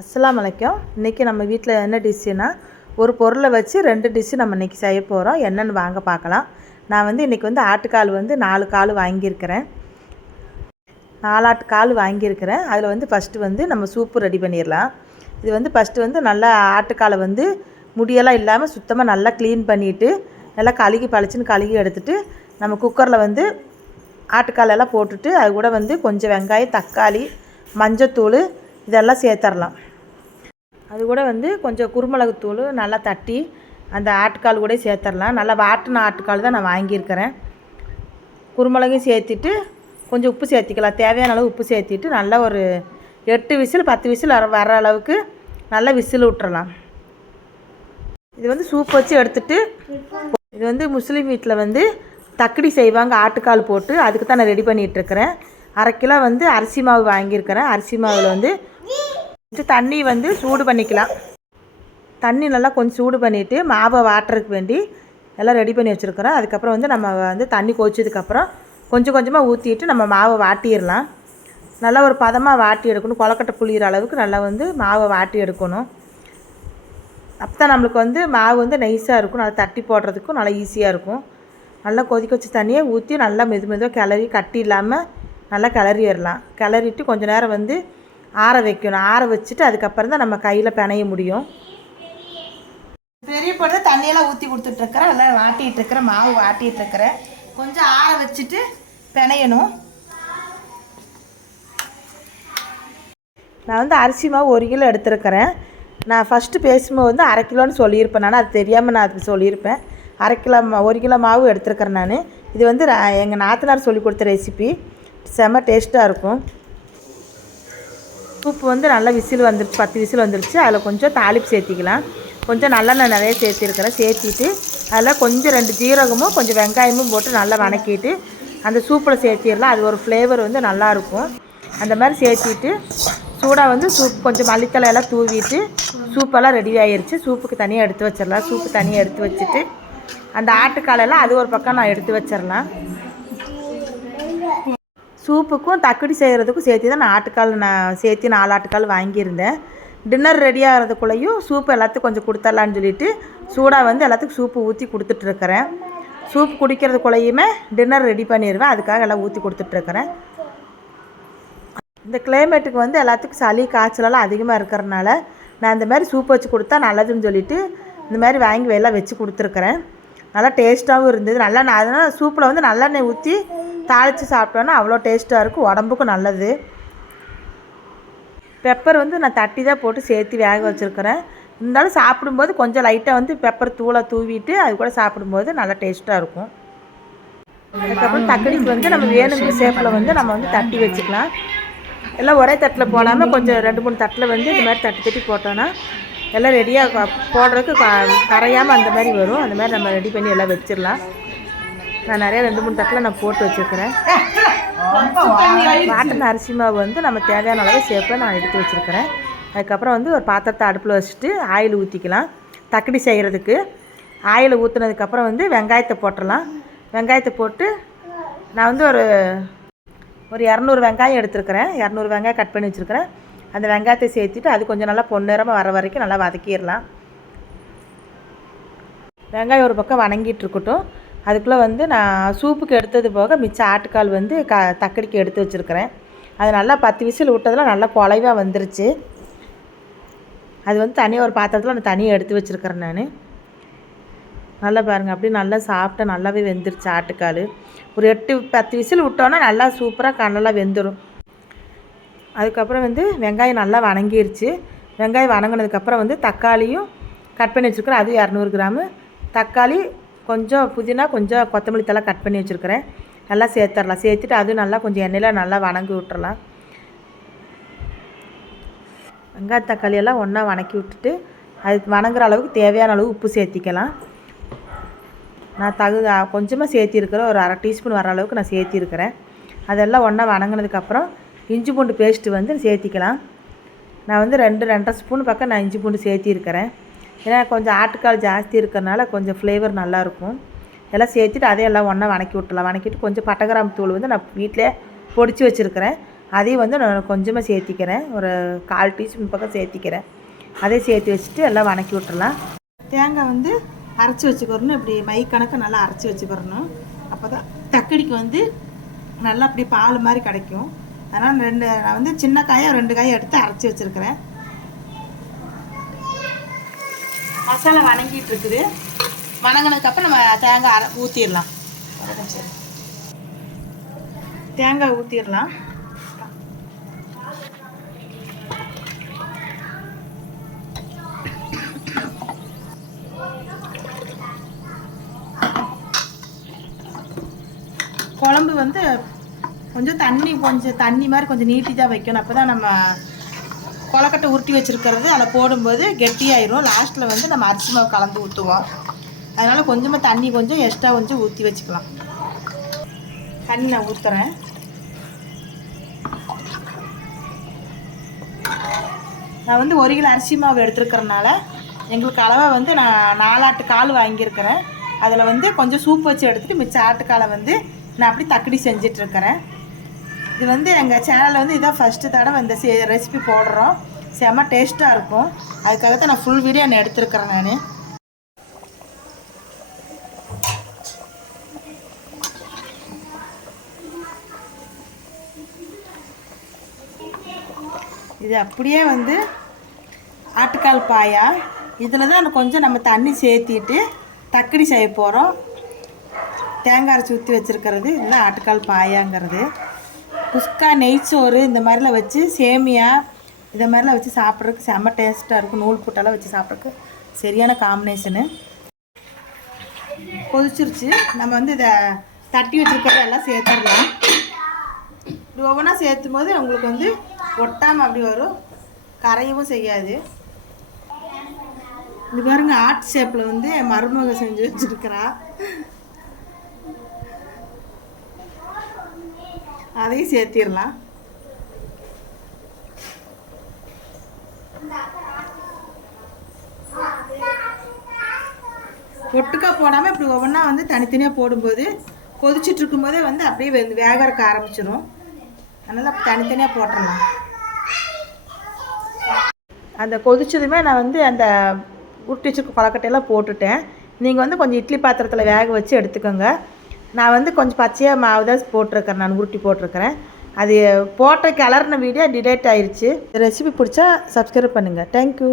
அஸ்ஸலாமு அலைக்கும். இன்றைக்கி நம்ம வீட்டில் என்ன டிஷ்ஷுனா, ஒரு பொருளை வச்சு 2 டிஷ்ஷு நம்ம இன்றைக்கி செய்ய போகிறோம். என்னென்னு வாங்க பார்க்கலாம். நான் இன்றைக்கி ஆட்டுக்கால் 4 கால் வாங்கியிருக்கிறேன். 4 ஆட்டுக்கால் வாங்கியிருக்கிறேன். அதில் ஃபஸ்ட்டு நம்ம சூப்பு ரெடி பண்ணிடலாம். இது ஃபஸ்ட்டு நல்லா ஆட்டுக்காலை முடியெல்லாம் இல்லாமல் சுத்தமாக நல்லா க்ளீன் பண்ணிவிட்டு நல்லா கழுகி பளிச்சுன்னு கழுகி எடுத்துகிட்டு நம்ம குக்கரில் ஆட்டுக்காலெல்லாம் போட்டுட்டு அது கூட கொஞ்சம் வெங்காயம், தக்காளி, மஞ்சத்தூள் இதெல்லாம் சேர்த்துடலாம். அது கூட கொஞ்சம் குருமிளகுத்தூள் நல்லா தட்டி அந்த ஆட்டுக்கால் கூட சேர்த்துடலாம். நல்லா வாட்டின ஆட்டுக்கால் தான் நான் வாங்கியிருக்கிறேன். குருமிளகையும் சேர்த்திட்டு கொஞ்சம் உப்பு சேர்த்திக்கலாம். தேவையான அளவு உப்பு சேர்த்திட்டு நல்லா ஒரு 8 விசில் 10 விசில் வர அளவுக்கு நல்லா விசில் விட்டுறலாம். இது சூப் வச்சு எடுத்துகிட்டு இது முஸ்லீம் வீட்டில் தக்கடி செய்வாங்க ஆட்டுக்கால் போட்டு. அதுக்கு தான் நான் ரெடி பண்ணிகிட்ருக்கிறேன். 1/2 கிலோ அரிசி மாவு வாங்கியிருக்கிறேன். அரிசி மாவில் தண்ணி சூடு பண்ணிக்கலாம். தண்ணி நல்லா கொஞ்சம் சூடு பண்ணிவிட்டு மாவை வாட்டுறதுக்கு வேண்டி எல்லாம் ரெடி பண்ணி வச்சுருக்கிறோம். அதுக்கப்புறம் நம்ம தண்ணி கொதிச்சதுக்கப்புறம் கொஞ்சம் கொஞ்சமாக ஊற்றிட்டு நம்ம மாவை வாட்டிடலாம். நல்லா ஒரு பதமாக வாட்டி எடுக்கணும். கொலக்கட்டை புளிகிற அளவுக்கு நல்லா மாவை வாட்டி எடுக்கணும். அப்போ தான் நம்மளுக்கு மாவு நைஸாக இருக்கும். நல்லா தட்டி போடுறதுக்கும் நல்லா ஈஸியாக இருக்கும். நல்லா கொதிக்க வச்சு தண்ணியை ஊற்றி நல்லா மெதுவாக கிளறி கட்டி இல்லாமல் நல்லா கிளறி வரலாம். கிளறிட்டு கொஞ்சம் நேரம் ஆற வைக்கணும். ஆற வச்சுட்டு அதுக்கப்புறம் தான் நம்ம கையில் பிணைய முடியும். பெரிய பொண்ணு தண்ணியெல்லாம் ஊற்றி கொடுத்துட்ருக்குறேன். எல்லாம் வாட்டிகிட்ருக்கிறேன். மாவு வாட்டிகிட்ருக்கிறேன். கொஞ்சம் ஆற வச்சுட்டு பிணையணும். நான் அரிசி மாவு 1 கிலோ எடுத்துருக்கிறேன். நான் ஃபஸ்ட்டு பேசும்போது 1/2 கிலோன்னு சொல்லியிருப்பேன். நான் அது தெரியாமல் நான் அதுக்கு சொல்லியிருப்பேன். 1 கிலோ மாவு எடுத்துருக்கிறேன் நான். இது எங்கள் நாத்தனார் சொல்லி கொடுத்த ரெசிபி. செம்ம டேஸ்ட்டாக இருக்கும். சூப்பு நல்லா விசில் வந்துருச்சு. 10 விசில் வந்துருச்சு. அதில் கொஞ்சம் தாளிப்பு சேர்த்திக்கலாம். கொஞ்சம் நல்லெண்ணெய் நிறைய சேர்த்திருக்கிறேன். சேர்த்திட்டு அதில் கொஞ்சம் 2 ஜீரகமும் கொஞ்சம் வெங்காயமும் போட்டு நல்லா வணக்கிட்டு அந்த சூப்பில் சேர்த்திடலாம். அது ஒரு ஃப்ளேவர் நல்லாயிருக்கும். அந்த மாதிரி சேர்த்திட்டு சூடாக சூப் கொஞ்சம் மல்லித்தலை எல்லாம் தூவிட்டு சூப்பெல்லாம் ரெடி ஆகிருச்சு. சூப்புக்கு தனியாக எடுத்து வச்சிடலாம். சூப்பு தனியாக எடுத்து வச்சுட்டு அந்த ஆட்டுக்காலெல்லாம் அது ஒரு பக்கம் நான் எடுத்து வச்சிடலாம். சூப்புக்கும் தக்கடி செய்கிறதுக்கும் சேர்த்து தான் நான் ஆட்டுக்கால் சேர்த்து 4 ஆட்டுக்கால் வாங்கியிருந்தேன். டின்னர் ரெடி ஆகிறதுக்குள்ளேயும் சூப்பு எல்லாத்துக்கும் கொஞ்சம் கொடுத்துடலான்னு சொல்லிவிட்டு சூடாக எல்லாத்துக்கும் சூப்பு ஊற்றி கொடுத்துட்ருக்குறேன். சூப் குடிக்கிறதுக்குள்ளேயுமே டின்னர் ரெடி பண்ணிடுவேன். அதுக்காக எல்லாம் ஊற்றி கொடுத்துட்ருக்குறேன். இந்த கிளைமேட்டுக்கு எல்லாத்துக்கும் சளி காய்ச்சலெல்லாம் அதிகமாக இருக்கிறனால நான் இந்த மாதிரி சூப் வச்சு கொடுத்தா நல்லதுன்னு சொல்லிவிட்டு இந்த மாதிரி வாங்கி எல்லாம் வச்சு கொடுத்துருக்குறேன். நல்லா டேஸ்ட்டாகவும் இருந்தது. நல்லா நான் அதனால் சூப்பில் நல்லெண்ணெய் ஊற்றி தாளித்து சாப்பிட்டோன்னா அவ்வளோ டேஸ்ட்டாக இருக்கும். உடம்புக்கும் நல்லது. பெப்பர் நான் தட்டி தான் போட்டு சேர்த்து வேக வச்சுருக்கிறேன். இருந்தாலும் சாப்பிடும்போது கொஞ்சம் லைட்டாக பெப்பர் தூளை தூவிட்டு அது கூட சாப்பிடும்போது நல்லா டேஸ்ட்டாக இருக்கும். அதுக்கப்புறம் தக்கடிக்கு நம்ம வேணுங்கிற ஷேப்பில் நம்ம தட்டி வச்சுக்கலாம். எல்லாம் ஒரே தட்டில் போடாமல் கொஞ்சம் 2-3 தட்டில் இது மாதிரி தட்டி தட்டி போட்டோன்னா எல்லாம் ரெடியாக போடுறதுக்கு கரையாமல் அந்த மாதிரி வரும். அந்த மாதிரி நம்ம ரெடி பண்ணி எல்லாம் வச்சிடலாம். நான் நிறையா 2-3 தட்டில் நான் போட்டு வச்சுருக்கிறேன். வாட்டின அரிசி மாவு நம்ம தேவையான அளவு ஷேப்பில் நான் எடுத்து வச்சுருக்கிறேன். அதுக்கப்புறம் ஒரு பாத்திரத்தை அடுப்பில் வச்சுட்டு ஆயில் ஊற்றிக்கலாம். தக்கடி செய்கிறதுக்கு ஆயில் ஊற்றுனதுக்கப்புறம் வெங்காயத்தை போட்டுடலாம். வெங்காயத்தை போட்டு நான் ஒரு 200 வெங்காயம் எடுத்துருக்கிறேன். 200 வெங்காயம் கட் பண்ணி வச்சுருக்கிறேன். அந்த வெங்காயத்தை சேர்த்துட்டு அது கொஞ்சம் நல்லா பொன்னிறமாக வர வரைக்கும் நல்லா வதக்கிடலாம். வெங்காயம் ஒரு பக்கம் வணங்கிட்டு இருக்கட்டும். அதுக்குள்ளே நான் சூப்புக்கு எடுத்தது போக மிச்சம் ஆட்டுக்கால் தக்கடிக்கு எடுத்து வச்சுருக்கிறேன். அது நல்லா 10 விசில் விட்டதில் நல்லா குலைவாக வந்துருச்சு. அது தனியாக ஒரு பாத்திரத்தில் நான் தனியாக எடுத்து வச்சுருக்கிறேன் நான். நல்லா பாருங்கள், அப்படியே நல்லா சாப்பிட்டா நல்லாவே வெந்துருச்சு ஆட்டுக்கால். ஒரு 8-10 விசில் விட்டோன்னா நல்லா சூப்பராக நல்லா வெந்துடும். அதுக்கப்புறம் வெங்காயம் நல்லா வணங்கிருச்சு. வெங்காயம் வணங்கினதுக்கப்புறம் தக்காளியும் கட் பண்ணி வச்சுருக்கிறேன். அது 200 கிராமு தக்காளி, கொஞ்சம் புதினா, கொஞ்சம் கொத்தமல்லி தலை கட் பண்ணி வச்சுருக்கிறேன். நல்லா சேர்த்துடலாம். சேர்த்துட்டு அது நல்லா கொஞ்சம் எண்ணெயில் நல்லா வணங்கி விட்டுறலாம். வெங்காய தக்காளியெல்லாம் ஒன்றா வணக்கி விட்டுட்டு அது வணங்குற அளவுக்கு தேவையான அளவு உப்பு சேர்த்திக்கலாம். நான் கொஞ்சமாக சேர்த்திருக்கிறேன். ஒரு 1/2 டீஸ்பூன் வர அளவுக்கு நான் சேர்த்திருக்கிறேன். அதெல்லாம் ஒன்றா வணங்கினதுக்கப்புறம் இஞ்சி பூண்டு பேஸ்ட்டு சேர்த்திக்கலாம். நான் 2-2.5 ஸ்பூன் பக்கம் நான் இஞ்சி பூண்டு சேர்த்திருக்கிறேன். ஏன்னா கொஞ்சம் ஆட்டுக்கால் ஜாஸ்தி இருக்கிறனால கொஞ்சம் ஃப்ளேவர் நல்லாயிருக்கும். எல்லாம் சேர்த்துட்டு அதையெல்லாம் ஒன்றா வணக்கி விட்டுலாம். வணக்கிட்டு கொஞ்சம் பட்டை கிராம்பு தூள் நான் வீட்டிலே பொடிச்சு வச்சுருக்கிறேன். அதையும் வந்து நான் கொஞ்சமாக சேர்த்திக்கிறேன், ஒரு 1/4 டீஸ்பூன் பக்கம் சேர்த்திக்கிறேன். அதையும் சேர்த்து வச்சுட்டு எல்லாம் வணக்கி விட்டுறலாம். தேங்காய் வந்து அரைச்சி வச்சுக்கிறணும், இப்படி மை கணக்கு நல்லா அரைச்சி வச்சுக்கிறணும். அப்போ தான் தக்கடிக்கு வந்து நல்லா அப்படி பால் மாதிரி கிடைக்கும். அதனால் நான் வந்து சின்ன காயாக 2 காயை எடுத்து அரைச்சி வச்சுருக்கிறேன். மசாலா வணங்கிட்டு இருக்குது. வணங்கினதுக்கப்புறம் நம்ம தேங்காய் ஊற்றிடலாம். தேங்காய் ஊற்றிடலாம். குழம்பு வந்து கொஞ்சம் தண்ணி மாதிரி கொஞ்சம் நீட்டி தான் வைக்கணும். அப்போ தான் நம்ம கொலக்கட்டை உருட்டி வச்சுருக்கிறது அதில் போடும்போது கெட்டியாயிரும். லாஸ்ட்டில் வந்து நம்ம அரிசி மாவு கலந்து ஊற்றுவோம். அதனால் கொஞ்சமாக தண்ணி கொஞ்சம் எக்ஸ்ட்ரா கொஞ்சம் ஊற்றி வச்சுக்கலாம். தண்ணி நான் ஊற்றுறேன். நான் வந்து 1 கிலோ அரிசி மாவு எடுத்துருக்கிறனால எங்களுக்கு அளவாக வந்து நான் 4 ஆட்டுக்கால் வாங்கியிருக்கிறேன். அதில் வந்து கொஞ்சம் சூப் வச்சு எடுத்துகிட்டு மிச்சம் ஆட்டுக்காலை வந்து நான் அப்படி தக்கடி செஞ்சிட்ருக்கிறேன். இது வந்து எங்கள் சேனலில் வந்து இதான் ஃபஸ்ட்டு தடவை இந்த ரெசிபி போடுறோம். செம்ம டேஸ்ட்டாக இருக்கும். அதுக்காக தான் நான் ஃபுல் வீடியோ நான் எடுத்துருக்கிறேன். நான் இது அப்படியே வந்து ஆட்டுக்கால் பாயா. இதில் தான் கொஞ்சம் நம்ம தண்ணி சேர்த்திட்டு தக்கடி செய்ய போகிறோம். தேங்காய் அரைச்சி ஊற்றி வச்சுருக்கிறது இல்லை ஆட்டுக்கால் பாயாங்கிறது. குஸ்கா, நெய்ச்சோறு இந்த மாதிரிலாம் வச்சு, சேமியா இதை மாதிரிலாம் வச்சு சாப்பிட்றதுக்கு செம்ம டேஸ்ட்டாக இருக்கும். நூல் புட்டெல்லாம் வச்சு சாப்பிட்றதுக்கு சரியான காம்பினேஷனு. கொதிச்சிருச்சு. நம்ம வந்து இதை தட்டி வச்சுருக்கிறதெல்லாம் சேர்த்துடலாம். இப்படி ஒவ்வொன்றா சேர்த்தும் போது உங்களுக்கு வந்து ஒட்டாமல் அப்படி வரும், கரையவும் செய்யாது. இது பாருங்க, ஆர்ட் ஷேப்பில் வந்து என் மருமக செஞ்சு வச்சுருக்கிறா. அதையும் சேர்த்திடலாம். ஒட்டுக்கா போடாமல் இப்படி ஒவ்வொன்றா வந்து தனித்தனியாக போடும்போது கொதிச்சுட்டு இருக்கும்போதே வந்து அப்படியே வேகறக்க ஆரம்பிச்சிடும். அதனால் தனித்தனியாக போட்டுடலாம். அந்த கொதிச்சதுமே நான் வந்து அந்த உருட்டி வச்சுருக்க கொலக்கட்டையெல்லாம் போட்டுட்டேன். நீங்கள் வந்து கொஞ்சம் இட்லி பாத்திரத்தில் வேக வச்சு எடுத்துக்கோங்க. நான் வந்து கொஞ்சம் பச்சையாக மாவு தான் போட்டிருக்கிறேன், நான் உருட்டி போட்டிருக்கிறேன். அது போட்ட கிளறின வீடியோ டிலேட் ஆயிடுச்சு. ரெசிபி பிடிச்சா சப்ஸ்கிரைப் பண்ணுங்கள். தேங்க்யூ.